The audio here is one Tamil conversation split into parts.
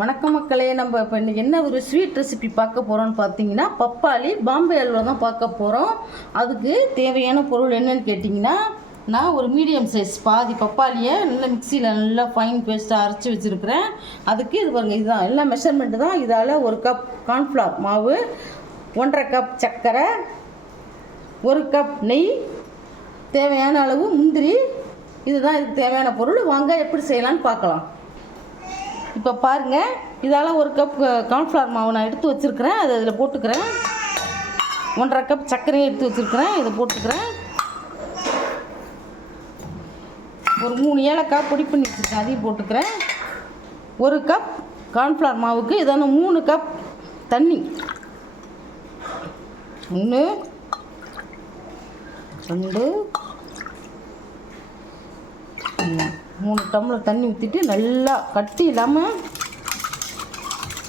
வணக்கம் மக்களே. நம்ம இப்போ இன்றைக்கி என்ன ஒரு ஸ்வீட் ரெசிபி பார்க்க போகிறோன்னு பார்த்தீங்கன்னா, பப்பாளி பாம்பே அல்வா தான் பார்க்க போகிறோம். அதுக்கு தேவையான பொருள் என்னன்னு கேட்டிங்கன்னா, நான் ஒரு மீடியம் சைஸ் பாதி பப்பாளியை நல்லா மிக்சியில் நல்லா ஃபைன் பேஸ்ட்டாக அரைச்சி வச்சுருக்கிறேன். அதுக்கு இது பாருங்கள், இதுதான் எல்லாம் மெஷர்மெண்ட்டு தான். இதால் 1 கப் கார்ன்ஃப்ளவர் மாவு, 1½ கப் சர்க்கரை, 1 கப் நெய், தேவையான அளவு முந்திரி. இதுதான் இதுக்கு தேவையான பொருள். வாங்க எப்படி செய்யலான்னு பார்க்கலாம். இப்போ பாருங்கள், இதால் 1 கப் கார்ன்ஃப்ளவர் மாவு நான் எடுத்து வச்சுருக்கிறேன். அதை அதில் போட்டுக்கிறேன். 1½ கப் சர்க்கரையும் எடுத்து வச்சுருக்கிறேன், இதை போட்டுக்கிறேன். ஒரு 3 ஏலக்காய் பொடி பண்ணி வச்சுருக்கேன், அதையும் போட்டுக்கிறேன். 1 கப் கார்ன்ஃப்ளவர் மாவுக்கு இதான 3 கப் தண்ணி. 1 2 3 டம்ளர் தண்ணி ஊற்றிட்டு நல்லா கட்டி இல்லாமல்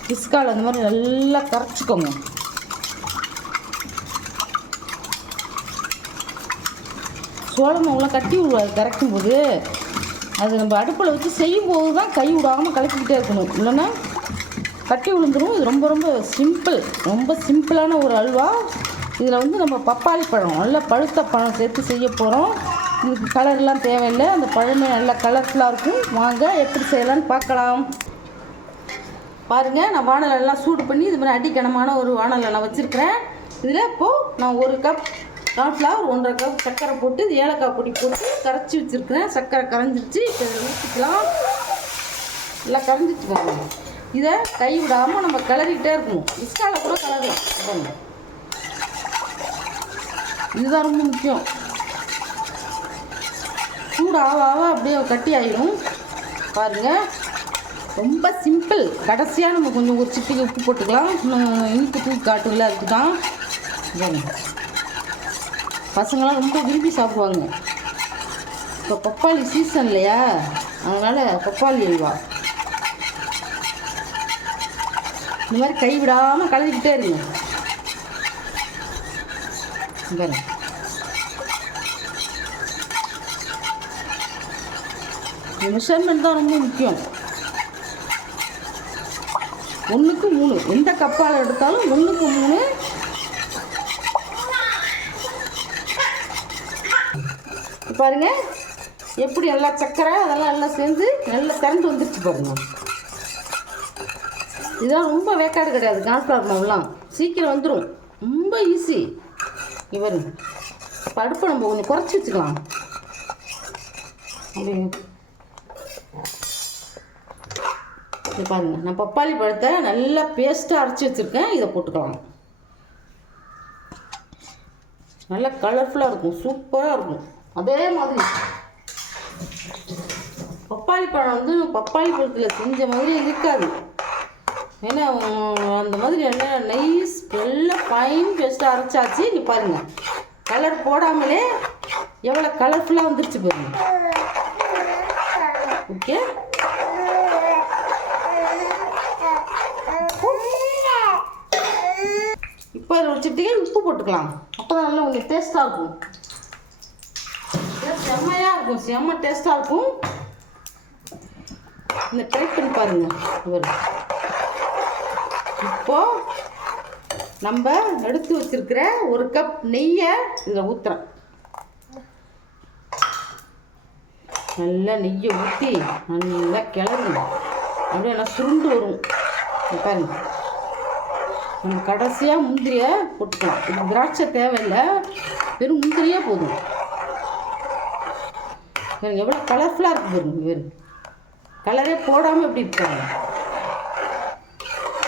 பிஸ்கால் அந்த மாதிரி நல்லா கரைச்சிக்கோங்க. சோள மாவுலாம் கட்டி விடுவாது கரைக்கும் போது. அது நம்ம அடுப்பில் வச்சு செய்யும்போது தான் கை விடாமல் கலக்கிக்கிட்டே இருக்கணும், இல்லைன்னா கட்டி விழுந்துடும். இது ரொம்ப ரொம்ப சிம்பிள், ரொம்ப சிம்பிளான ஒரு அல்வா. இதில் வந்து நம்ம பப்பாளி பழம், நல்லா பழுத்த பழம் சேர்த்து செய்ய போகிறோம். இதுக்கு கலர்லாம் தேவையில்லை, அந்த பழமே நல்லா கலர்ஃபுல்லாக இருக்கும். வாங்க எப்படி செய்யலான்னு பார்க்கலாம். பாருங்கள், நான் வானலெல்லாம் சூடு பண்ணி இது மாதிரி அடிக்கணமான ஒரு வானலை நான் வச்சுருக்கிறேன். இதில் இப்போது நான் 1 கப் கார்ன்ஃப்ளவர், 1½ கப் சர்க்கரை போட்டு ஏலக்காய் பொடி போட்டு கரைச்சி வச்சுருக்கிறேன். சர்க்கரை கரைஞ்சிருச்சு. இப்போ இதை ஊற்றிக்கலாம். நல்லா கரைஞ்சிட்டு பாருங்க. இதை கை விடாமல் நம்ம கிளறிக்கிட்டே இருக்கணும். இஸ்காவில் கூட கிளறலாம். இதுதான் ரொம்ப முக்கியம். சூடு ஆவ அப்படியே கட்டி ஆகிடும். பாருங்கள், ரொம்ப சிம்பிள். கடைசியாக நம்ம கொஞ்சம் ஒரு சிட்டிக்கு உப்பு போட்டுக்கலாம். இனிப்பு தூக்கி காட்டுல, அதுக்கு தான். பசங்களாம் ரொம்ப விரும்பி சாப்பிடுவாங்க. இப்போ பப்பாளி சீசன் இல்லையா, அதனால் பப்பாளி அல்வா இந்த மாதிரி கை விடாமல் கலந்துக்கிட்டே இருங்க. மெஷர்மெண்ட் தான் ரொம்ப முக்கியம். 1க்கு 3, எந்த கப்பால் எடுத்தாலும் 1க்கு 3. பாருங்க எப்படி நல்லா சர்க்கரை அதெல்லாம் எல்லாம் சேர்ந்து நல்லா கரண்ட் வந்துருச்சு பாருங்க. இதெல்லாம் ரொம்ப வேக்காடு கிடையாது. கார்ன்ஃப்ளவர் மாவுலாம் சீக்கிரம் வந்துடும், ரொம்ப ஈஸி. இவர் அடுப்பை நம்ம கொஞ்சம் குறைச்சி வச்சுக்கலாம். அப்படி இது பாருங்கள், நான் பப்பாளி பழத்தை நல்லா பேஸ்ட்டாக அரைச்சி வச்சுருக்கேன். இதை போட்டுக்கலாம். நல்லா கலர்ஃபுல்லாக இருக்கும், சூப்பராக இருக்கும். அதே மாதிரி பப்பாளி பழம் வந்து பப்பாளி பழத்தில் செஞ்ச மாதிரி இருக்காது. ஏன்னா அந்த மாதிரி நல்லா நைஸ் நல்லா ஃபைன் பேஸ்ட்டாக அரைச்சாச்சு. இங்கே பாருங்கள், கலர் போடாமலே எவ்வளோ கலர்ஃபுல்லாக வந்துருச்சு பாருங்கள். ஓகே, இப்போ இதில் ஒரு சிட்டிகை உப்பு போட்டுக்கலாம். அப்போ தான் நல்லா கொஞ்சம் டேஸ்ட்டாக இருக்கும். செம்மையாக இருக்கும், செம்ம டேஸ்ட்டாக இருக்கும். இந்த ட்ரை பண்ணி பாருங்கள். இப்போது நம்ம எடுத்து வச்சுருக்கிற 1 கப் நெய்யை இதில் ஊற்றுறேன். நல்லா நெய்யை ஊற்றி நல்லா கிளறுங்க. அப்படியே நல்லா சுருண்டு வரும். பாருங்க, நம்ம கடைசியாக முந்திரியை போட்டுக்கலாம். இது திராட்சை தேவையில்லை, வெறும் முந்திரியே போதும். பாருங்க எவ்வளோ கலர்ஃபுல்லாக இருக்குது பாருங்க. வெறும் கலரே போடாமல் எப்படி இருக்காங்க.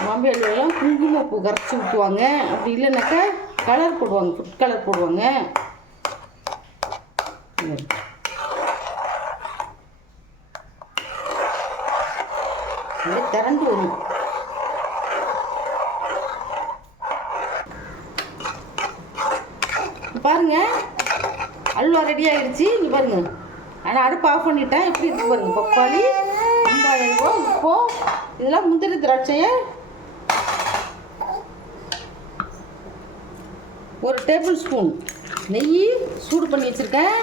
பாம்பே அல்வாலாம் குங்குமப்பூ கரைச்சி ஊற்றுவாங்க. அப்படி இல்லைனாக்கா கலர் போடுவாங்க, ஃபுட் கலர் போடுவாங்க. திரண்டு வரும். பாருங்க, அல்வா ரெடி ஆகிடுச்சு. இங்கே பாருங்க, ஆனால் அடுப்பு ஆஃப் பண்ணிட்டேன். எப்படி இருக்கு பாருங்க. பப்பாளி வெங்காயம் அல்வா. இப்போது இதெல்லாம் முந்திரி திராட்சையை 1 டேபிள் ஸ்பூன் நெய் சூடு பண்ணி வச்சுருக்கேன்.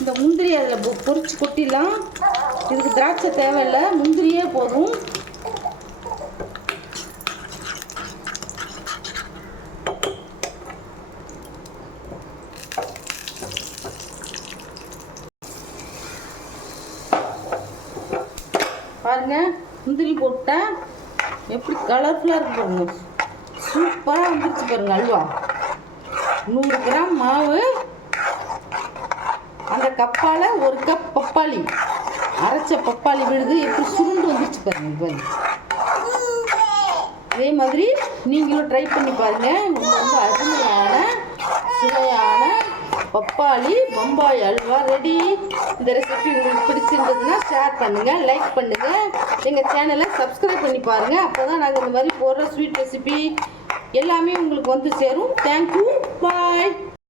இந்த முந்திரி அதில் பொரிச்சு கொட்டிடலாம். இதுக்கு திராட்சை தேவையில்லை, முந்திரியே போதும். பாருங்க, முந்திரி போட்டேன், எப்படி கலர்ஃபுல்லாக இருக்கு பாருங்க, சூப்பராக வந்துருச்சு பாருங்க அல்வா. 100 கிராம் மாவு, அந்த கப்பால் 1 கப் பப்பாளி, அரைச்ச பப்பாளி விழுது எப்படி சுருண்டு வந்துருச்சு பாருங்க. இதே மாதிரி நீங்களும் ட்ரை பண்ணி பாருங்கள். ரொம்ப அருமையான சுவையான பப்பாளி பம்பாய் அல்வா ரெடி. இந்த ரெசிபி உங்களுக்கு பிடிச்சிருந்ததுன்னா ஷேர் பண்ணுங்கள், லைக் பண்ணுங்கள், எங்கள் சேனலை சப்ஸ்கிரைப் பண்ணி பாருங்கள். அப்போ தான் நாங்கள் இந்த மாதிரி போடுற ஸ்வீட் ரெசிபி எல்லாமே உங்களுக்கு வந்து சேரும். தேங்க்யூ, பாய்.